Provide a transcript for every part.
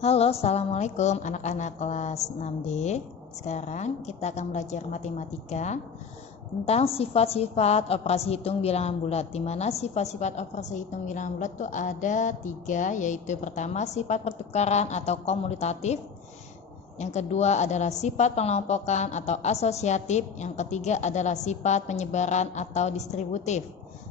Halo, assalamualaikum anak-anak kelas 6D. Sekarang kita akan belajar matematika tentang sifat-sifat operasi hitung bilangan bulat, di mana sifat-sifat operasi hitung bilangan bulat itu ada 3, yaitu pertama sifat pertukaran atau komutatif, yang kedua adalah sifat pengelompokan atau asosiatif, yang ketiga adalah sifat penyebaran atau distributif.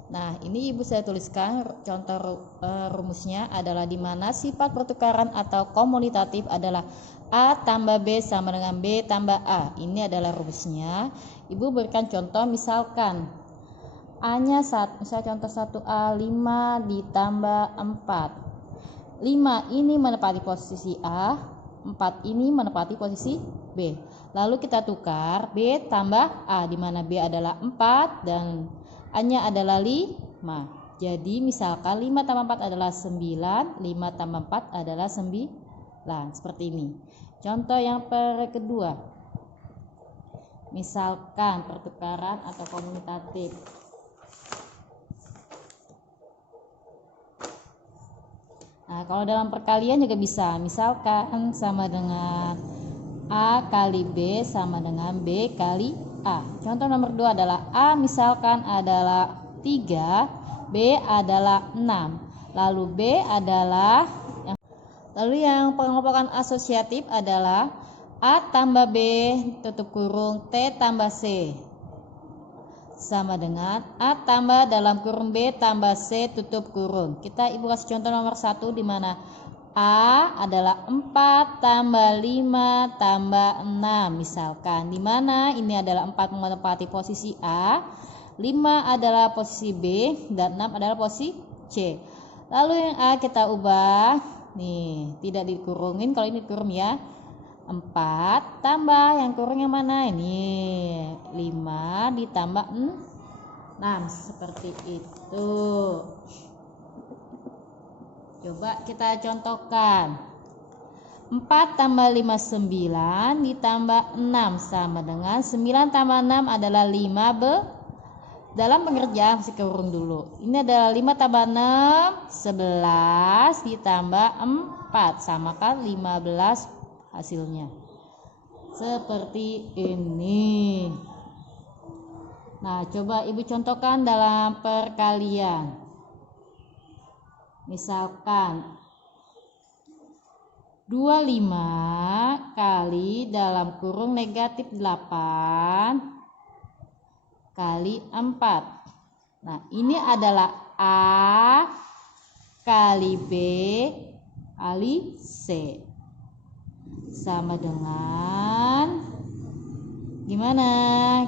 Nah, ini ibu saya tuliskan contoh rumusnya adalah di mana sifat pertukaran atau komutatif adalah A tambah B sama dengan B tambah A. Ini adalah rumusnya. Ibu berikan contoh, misalkan A-nya misalnya contoh 1A 5 ditambah 4. 5 ini menepati posisi A, 4 ini menepati posisi B. Lalu kita tukar B tambah A, di mana B adalah 4 dan A-nya adalah 5. Jadi misalkan 5 tambah 4 adalah 9, 5 tambah 4 adalah 9. Seperti ini. Contoh yang kedua. Misalkan pertukaran atau komutatif. Nah, kalau dalam perkalian juga bisa. Misalkan sama dengan A kali B sama dengan B kali A. Contoh nomor 2 adalah A misalkan adalah 3, B adalah 6. Lalu B adalah yang pengelompokan asosiatif adalah A tambah B tutup kurung T tambah C sama dengan A tambah dalam kurung B tambah C tutup kurung. Kita ibu kasih contoh nomor 1 di mana A adalah 4 tambah 5 tambah 6 misalkan, di mana ini adalah 4 menempati posisi A, 5 adalah posisi B, dan 6 adalah posisi C. Lalu yang A kita ubah, nih tidak dikurungin, kalau ini dikurung ya, 4 tambah yang kurung yang mana, ini 5 ditambah 6, seperti itu. Coba kita contohkan. 4 tambah 5 9 ditambah 6 sama dengan 9 tambah 6 adalah 15. Dalam pengerjaan masih kurung dulu. Ini adalah 5 tambah 6 11 ditambah 4 samakan 15 hasilnya. Seperti ini. Nah, coba ibu contohkan dalam perkalian. Misalkan 25 kali dalam kurung negatif 8 kali 4. Nah, ini adalah A kali B kali C sama dengan gimana?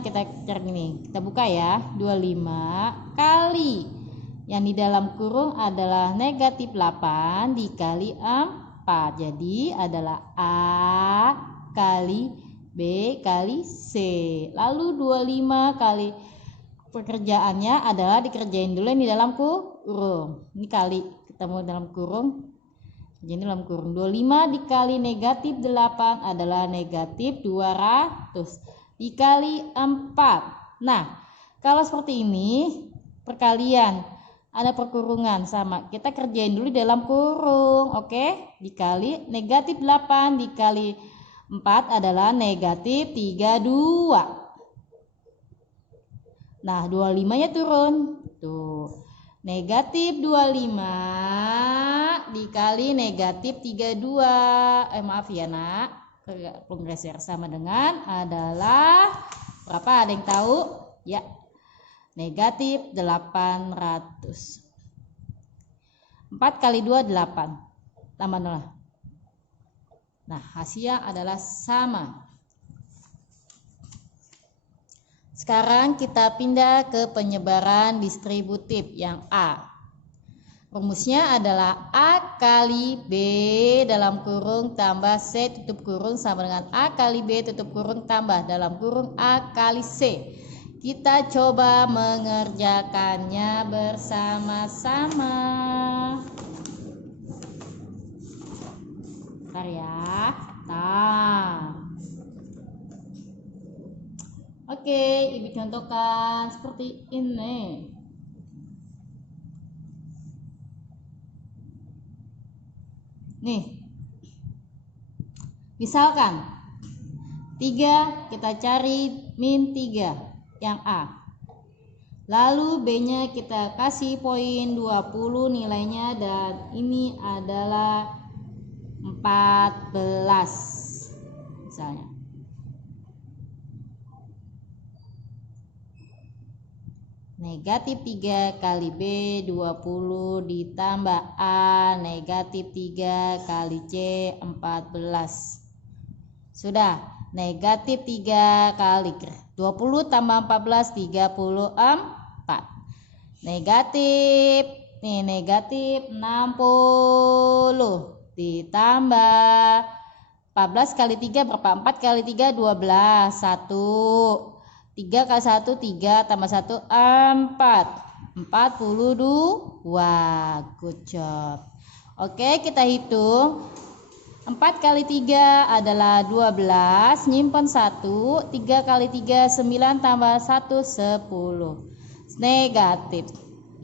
Kita cari ini. Kita buka ya. 25 kali yang di dalam kurung adalah negatif 8 dikali 4. Jadi adalah A kali B kali C. Lalu 25 kali pekerjaannya adalah dikerjain dulu yang di dalam kurung. Ini kali ketemu dalam kurung. Jadi dalam kurung 25 dikali negatif 8 adalah negatif 200 dikali 4. Nah, kalau seperti ini perkalian ada perkurungan sama, kita kerjain dulu dalam kurung, oke? Dikali negatif 8 dikali 4 adalah negatif 32. Nah, 25 nya turun. Tuh. Negatif 25 dikali negatif 32. Maaf ya nak, penggeser sama dengan adalah berapa? Ada yang tahu? Ya. Negatif 800. 4 kali 2 8. Tambah 0. Nah, hasilnya adalah sama. Sekarang kita pindah ke penyebaran distributif yang A. Rumusnya adalah A kali B dalam kurung tambah C tutup kurung sama dengan A kali B tutup kurung tambah dalam kurung A kali C. Kita coba mengerjakannya bersama-sama. Bentar ya. Oke, ibu contohkan seperti ini. Nih, Misalkan 3 kita cari min 3 yang A. Lalu B-nya kita kasih poin 20 nilainya dan ini adalah 14 misalnya. Negatif 3 kali B 20 ditambah A negatif 3 kali C 14. Sudah, negatif 3 kali 20 tambah 14 34. Negatif, nih negatif 60 ditambah 14 kali 3 berapa? 4 kali 3 12. 1 3 kali 1 3 tambah 1 4. 42. Good job. Oke, kita hitung. 4 kali 3 adalah 12, nyimpen 1, 3 kali 3 9 tambah 1 10. Negatif.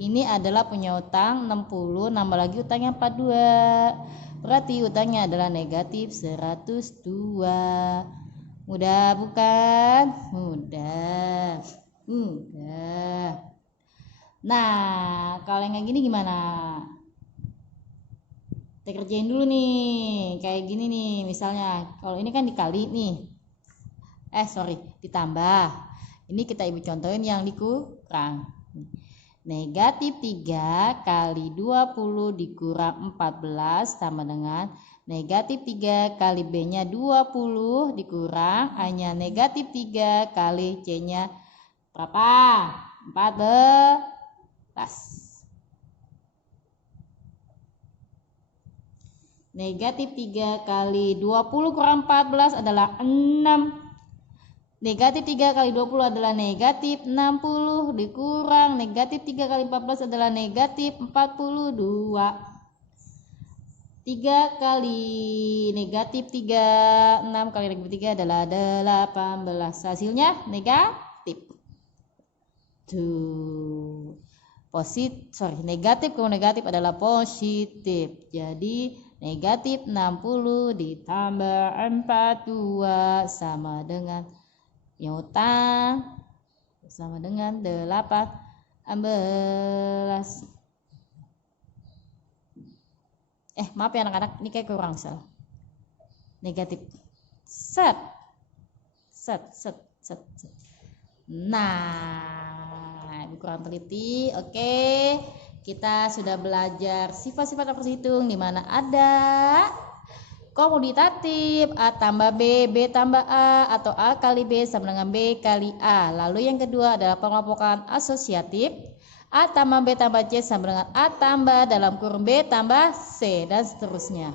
Ini adalah punya utang 60, nambah lagi utangnya 42. Berarti utangnya adalah negatif 102. Mudah bukan? Mudah. Nah, kalau yang kayak gini gimana? Kita kerjain dulu nih, kayak gini nih. Misalnya, kalau ini kan dikali nih. Ditambah. Ini kita ibu contohin yang dikurang. Negatif 3 kali 20 dikurang 14 sama dengan negatif 3 kali B-nya 20 dikurang hanya negatif 3 kali C-nya berapa? 14. Negatif 3 kali 20 kurang 14 adalah 6. Negatif 3 kali 20 adalah negatif 60 dikurang negatif 3 kali 14 adalah negatif 42. 3 kali negatif 3, 6 kali negatif 3 adalah 18. Hasilnya negatif. Negatif kalau negatif adalah positif. Jadi negatif 60 ditambah 42 sama dengan yang utang sama dengan 18. Maaf ya anak-anak, ini kayak kurang salah. Negatif. Set. Nah, kurang teliti. Oke. Kita sudah belajar sifat-sifat operasi hitung di mana ada komutatif A tambah B, B tambah A atau A kali B sama dengan B kali A. Lalu yang kedua adalah pengelompokan asosiatif A tambah B tambah C sama dengan A tambah dalam kurung B tambah C dan seterusnya.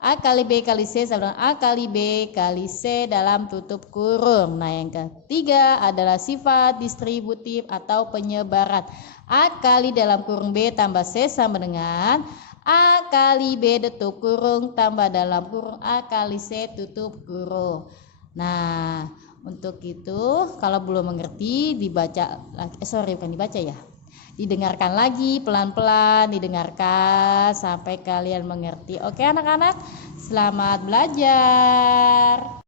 A kali B kali C sama dengan A kali B kali C dalam tutup kurung. Nah, yang ketiga adalah sifat distributif atau penyebaran. A kali dalam kurung B tambah C sama dengan A kali B tutup kurung tambah dalam kurung A kali C tutup kurung. Nah, untuk itu kalau belum mengerti dibaca lagi, didengarkan lagi pelan-pelan, didengarkan sampai kalian mengerti. Oke anak-anak, selamat belajar.